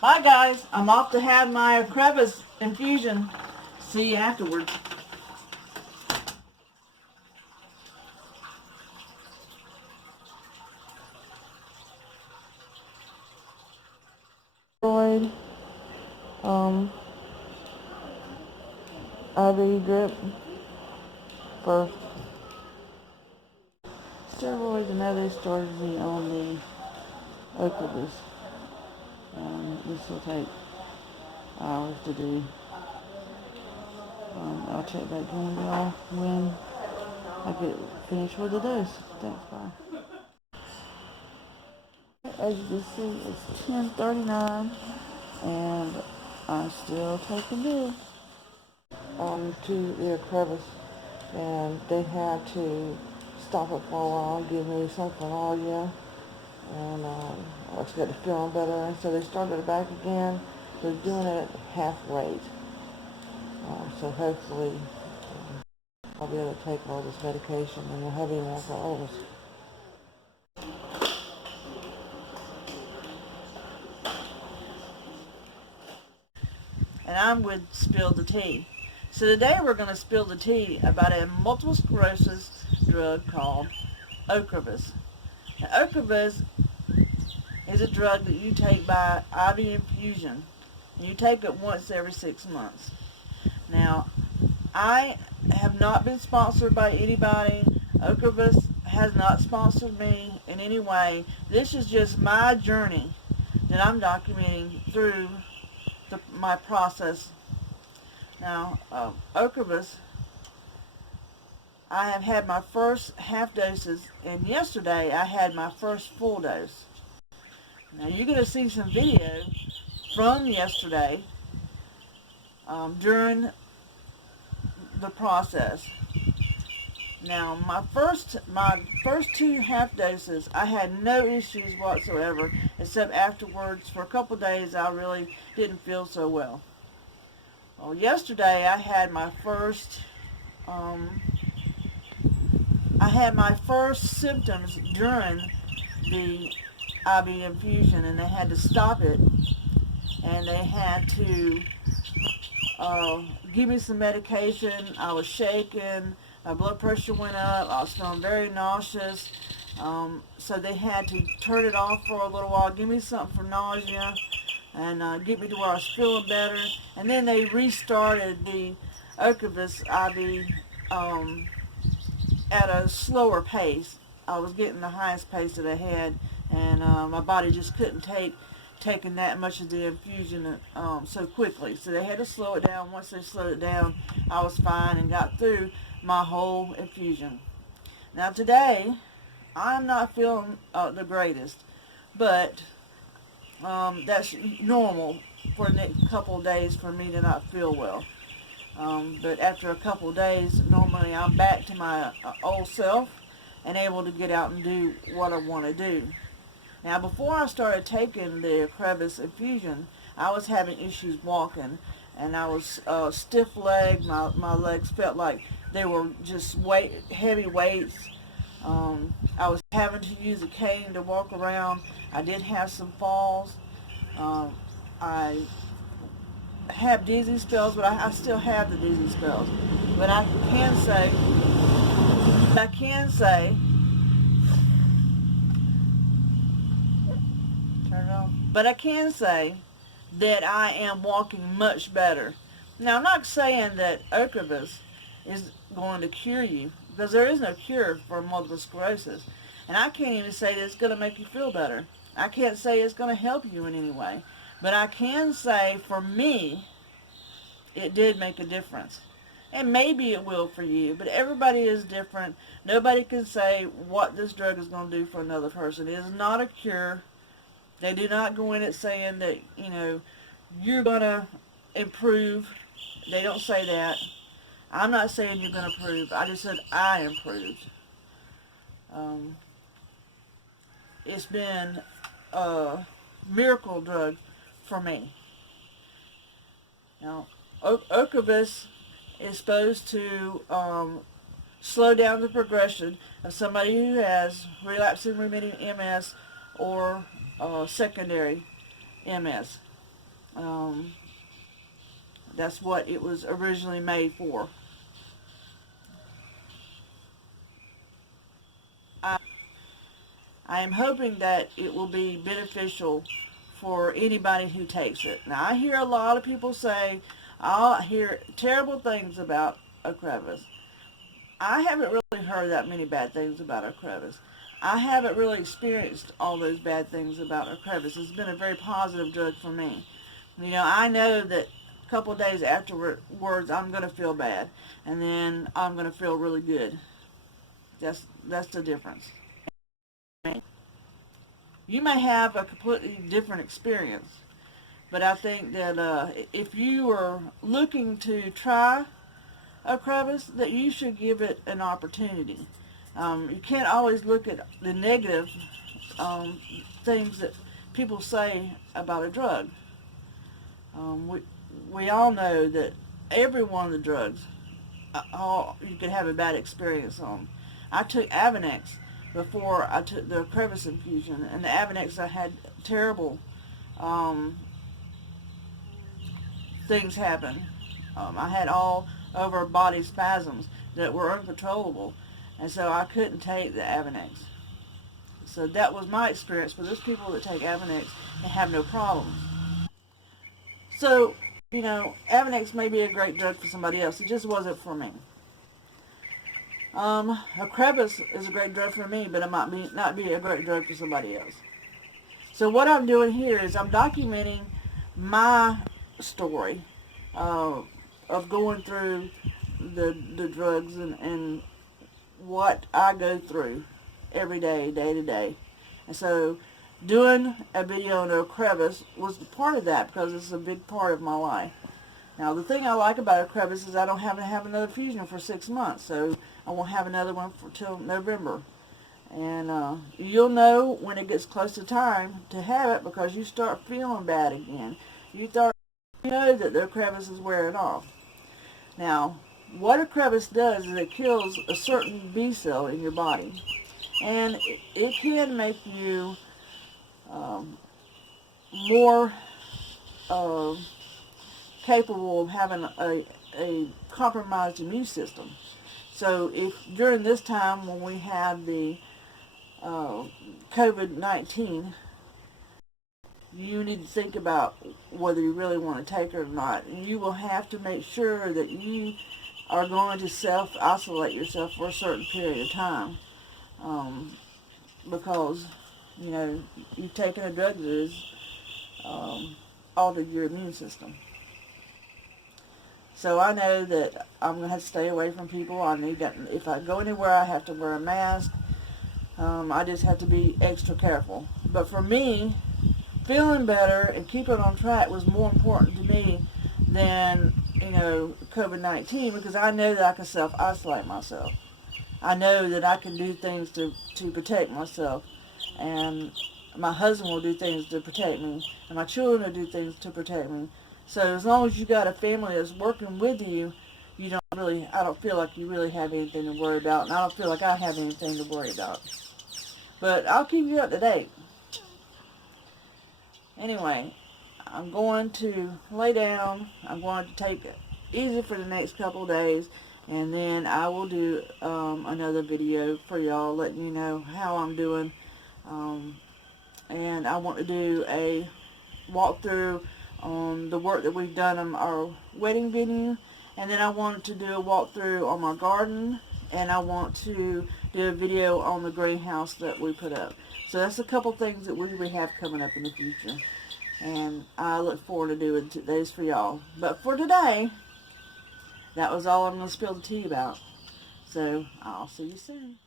Bye guys, I'm off to have my Ocrevus infusion. See you afterwards. Steroid, IV drip for steroids, and now they started me on the Ocrevus. This will take hours to do. I'll check back in with y'all when I get finished with the dose. Thanks, bye. As you can see, it's 10:39, and I'm still taking this to the Ocrevus, and they had to stop it for a while, give me some Phenalia, and I was getting feeling better, and so they started it back again. They're doing it at half rate, so hopefully I'll be able to take all this medication and won't have any more problems. And I'm with Spill the Tea. So today we're going to spill the tea about a multiple sclerosis drug called Ocrevus. Now, Ocrevus is a drug that you take by IV infusion. You take it once every 6 months. Now, I have not been sponsored by anybody. Ocrevus has not sponsored me in any way. This is just my journey that I'm documenting through my process. Now, Ocrevus, I have had my first half doses, and yesterday I had my first full dose. Now, you're going to see some video from yesterday during the process. Now, my first two half doses, I had no issues whatsoever, except afterwards, for a couple of days, I really didn't feel so well. Well, yesterday I had my first symptoms during the IV infusion, and they had to stop it, and they had to give me some medication. I was shaking, my blood pressure went up, I was feeling very nauseous, so they had to turn it off for a little while, give me something for nausea, and get me to where I was feeling better. And then they restarted the Ocrevus IV at a slower pace. I was getting the highest pace that I had, and my body just couldn't take taking that much of the infusion so quickly. So they had to slow it down. Once they slowed it down, I was fine and got through my whole infusion. Now today, I'm not feeling the greatest, but that's normal for the next couple of days for me to not feel well. But after a couple of days, normally I'm back to my old self and able to get out and do what I want to do. Now, before I started taking the Ocrevus infusion, I was having issues walking, and I was stiff-legged. My legs felt like they were just heavy weights. I was having to use a cane to walk around. I did have some falls. I have dizzy spells, but I still have the dizzy spells. But I can say, turn it off. But I can say that I am walking much better. Now, I'm not saying that Ocrevus is going to cure you, because there is no cure for multiple sclerosis. And I can't even say that it's going to make you feel better. I can't say it's going to help you in any way. But I can say, for me, it did make a difference. And maybe it will for you, but everybody is different. Nobody can say what this drug is going to do for another person. It is not a cure. They do not go in it saying that, you're going to improve. They don't say that. I'm not saying you're going to improve. I just said I improved. It's been a miracle drug for me. Now, Ocrevus is supposed to slow down the progression of somebody who has relapsing remitting MS or secondary MS. That's what it was originally made for. I am hoping that it will be beneficial for anybody who takes it. Now, I hear a lot of people say, I hear terrible things about Ocrevus. I haven't really heard that many bad things about Ocrevus. I haven't really experienced all those bad things about Ocrevus. It's been a very positive drug for me. You know, I know that a couple of days afterwards I'm going to feel bad, and then I'm going to feel really good. That's the difference. You may have a completely different experience, but I think that if you are looking to try Ocrevus, that you should give it an opportunity. You can't always look at the negative things that people say about a drug. We all know that every one of the drugs, you could have a bad experience on. I took Avonex before I took the Ocrevus infusion, and the Avonex, I had terrible things happen. I had all over body spasms that were uncontrollable, and so I couldn't take the Avonex. So that was my experience. But there's people that take Avonex and have no problems. So, you know, Avonex may be a great drug for somebody else. It just wasn't for me. Ocrevus is a great drug for me, but it might not be a great drug for somebody else. So what I'm doing here is I'm documenting my story of going through the drugs and what I go through every day, day to day. And so doing a video on Ocrevus was part of that, because it's a big part of my life. Now, the thing I like about Ocrevus is I don't have to have another fusion for 6 months, so I won't have another one till November. And you'll know when it gets close to time to have it, because you start feeling bad again. You know that the Ocrevus is wearing off. Now, what Ocrevus does is it kills a certain B cell in your body, and it can make you more capable of having a compromised immune system. So if during this time when we had the COVID-19, you need to think about whether you really want to take it or not. And you will have to make sure that you are going to self-isolate yourself for a certain period of time, because, you know, you've taken a drug that has altered your immune system. So I know that I'm going to have to stay away from people. If I go anywhere, I have to wear a mask. I just have to be extra careful. But for me, feeling better and keeping on track was more important to me than, you know, COVID-19, because I know that I can self-isolate myself. I know that I can do things to protect myself, and my husband will do things to protect me, and my children will do things to protect me. So as long as you got a family that's working with you, I don't feel like you really have anything to worry about, and I don't feel like I have anything to worry about. But I'll keep you up to date. Anyway, I'm going to lay down. I'm going to take it easy for the next couple of days, and then I will do another video for y'all letting you know how I'm doing. And I want to do a walkthrough on the work that we've done on our wedding venue, and then I want to do a walkthrough on my garden, and I want to do a video on the greenhouse that we put up. So that's a couple things that we have coming up in the future, and I look forward to doing those for y'all. But for today, that was all I'm going to spill the tea about. So I'll see you soon.